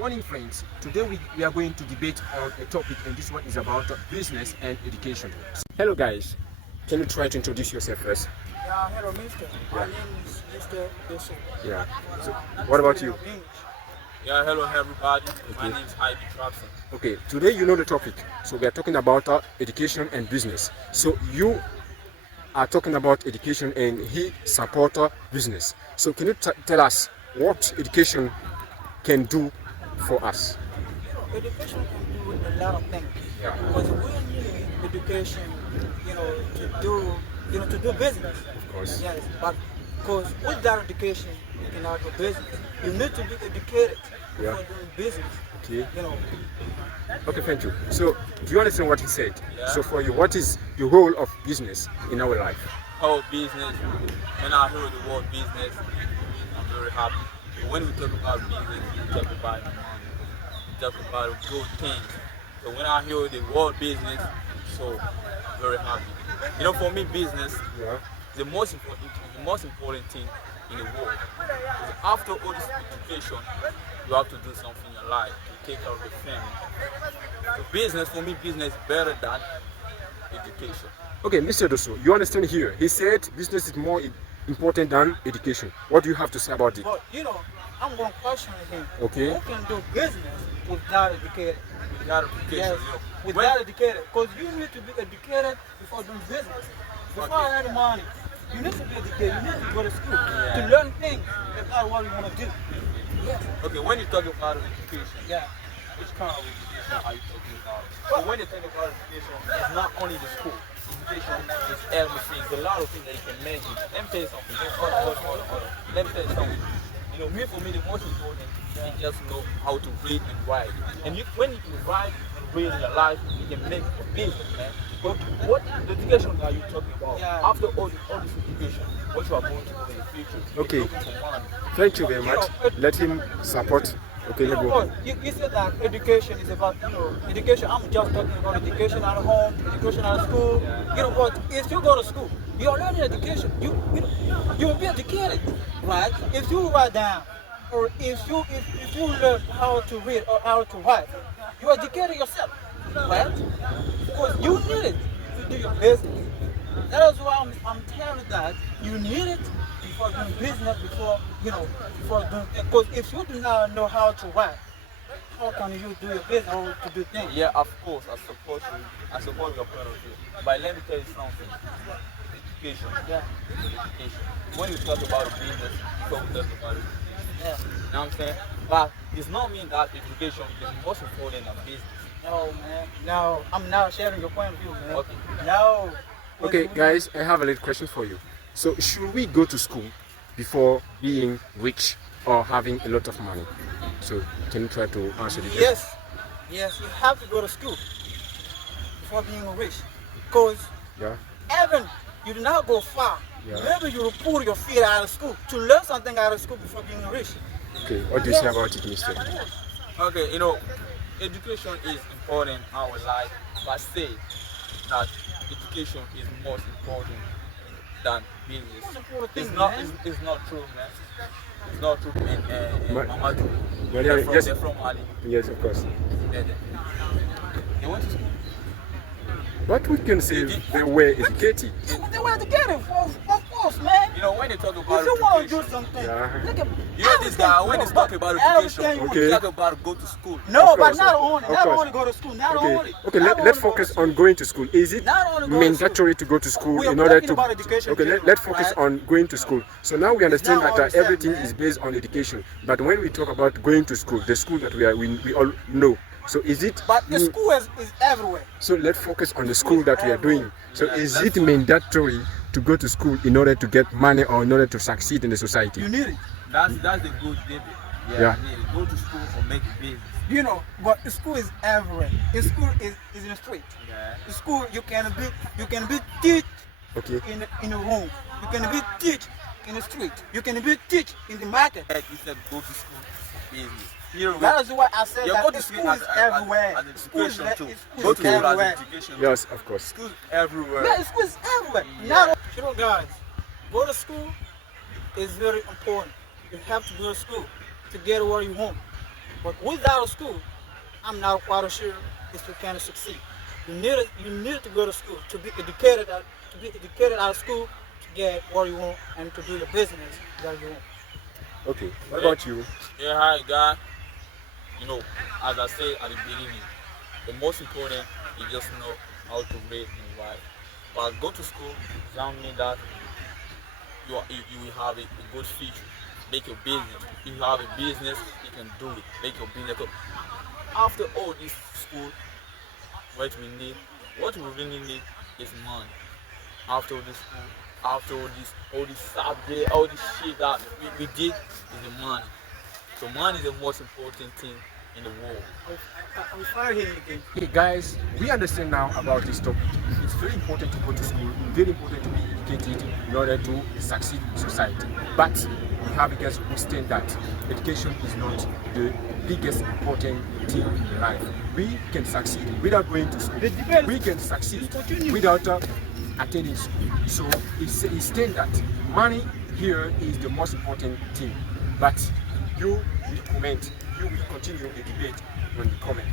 morning, friends. Today we are going to debate on a topic, and this one is about business and education. Hello, guys. Can you try to introduce yourself first? Yeah, hello, mister. My name is Mr. Bishop. Yeah. So, what about you? Yeah, hello everybody. My name is Ivy Trapson. Okay. Today you know the topic. So we are talking about education and business. So you are talking about education, and he support business. So can you tell us what education can do for us? Education can do a lot of things. Yeah. Because we need education, to do business. Of course. Yes, but because without education, you cannot do business. You need to be educated Yeah. for doing business. Okay. You know, Okay, thank you. So, do you understand what he said? Yeah. So, for you, what is the role of business in our life? Whole business. When I hear the word business, I'm very happy. When we talk about business, we talk about money. We talk about good things. So when I hear the word business, so I'm very happy. For me, business Yeah. the most important thing in the world. Because after all this education, you have to do something in your life to take care of the family. So business, for me, business is better than education. Okay, Mr. Dosso, you understand here. He said business is more important than education. What do you have to say about it? but I'm going to question him. Okay. Who can do business without educated? Without education, Yes, without educated. Because you need to be educated before doing business. Before earning money, you need to be educated. You need to go to school to learn things about what you want to do. Yes. Okay, when you talk about education, Yeah. which kind of education are you talking about? So when you talk about education, it's not only the school. Education is everything. There's a lot of things that you can mention. Let me tell you something. Hold on. Let me tell you something. For me, the most important is just know how to read and write. And when you can write and read in your life, you can make a business, man. But what education are you talking about? Yeah. After all this education, what you are going to do in the future? Okay. You're looking for money. Thank you very much. Let him support. Okay, let's go. What? You said that education is about, education. I'm just talking about education at home, education at school. You know what? If you go to school, you're learning education. You will be educated, right? If you write down, or if you learn how to read or how to write, you educate yourself, right? Because you need it to do your business. That is why I'm telling you that you need it before doing business, before doing things. Because if you do not know how to write, how can you do your business or to do things? Yeah, of course, I support you. I support your point of view. But let me tell you something. Education. Yeah. Education. When you talk about business, before we talk about it. Yeah. You know what I'm saying? But it's not mean that education is most important than business. No, man. No, I'm not sharing your point of view, man. Okay. No. Okay, guys, I have a little question for you. So, should we go to school before being rich or having a lot of money? So, can you try to answer this? Yes. Yes, you have to go to school before being rich. Because Yeah. even you do not go far. Yeah. Maybe you will pull your feet out of school to learn something out of school before being rich. Okay. What do you say about it, Mister? Okay, education is important in our life, but say that education is most important than business. Most important thing, It's not. man. It's not true, man. It's not true. And But- Mamadou, but they're yeah, from, yes. they're from Ali. Yes, of course. They went to school. But we can say they were educated. They were educated, of course, man. When they talk about If you want to do education, something, Yeah. look at this guy, when he's talking about education, everything Okay. he's talking about go to school. No, Of but course, not of only. course. Not only go to school. Not Okay. only. Okay. not Let's only go focus to school. on going to school. Is it Not only go to mandatory to go to school We are in order talking to? about education Okay. here, Let's focus right? on going to school. So now we understand not that all the same, everything man. is based on education. But when we talk about going to school, the school that we all know. So is it? But the school is everywhere. So let's focus on the school that we are doing. So Yeah, is that's- it mandatory to go to school in order to get money or in order to succeed in the society? You need it. That's the good David. Yeah. You need it. Go to school or make a business. But the school is everywhere. The school is in the street. Yeah. The school you can be teach Okay. in a room. You can be teach in the street. You can be teach in the market. He said go to school, business. Here we That is why I said Yeah, that go the to school school is as everywhere. as School is education too. school Go is to school everywhere. as education. Yes, of course. Schools everywhere. Yeah, the school is everywhere. Yeah. Now, guys, go to school is very important. You have to go to school to get what you want. But without a school, I'm not quite sure if you can succeed. You need to go to school to be educated at school to get what you want and to do the business that you want. Okay, what about you? Yeah, hi guy. You know, as I said at the beginning, the most important is just know how to read and write. But go to school doesn't mean that you will have a good future. Make your business. If you have a business, you can do it. Make your business. After all this school, what we really need is money. After all this school, after all this subject, all this shit that we did is the money. So money is the most important thing in the world. I'm sorry here again. Hey guys, we understand now about this topic. It's very important to go to school, very important to be educated in order to succeed in society. But we have guys who understand that education is not the biggest important thing in life. We can succeed without going to school. We can succeed without attending school. So it's saying that money here is the most important thing. But you will comment, you will continue the debate when you comment.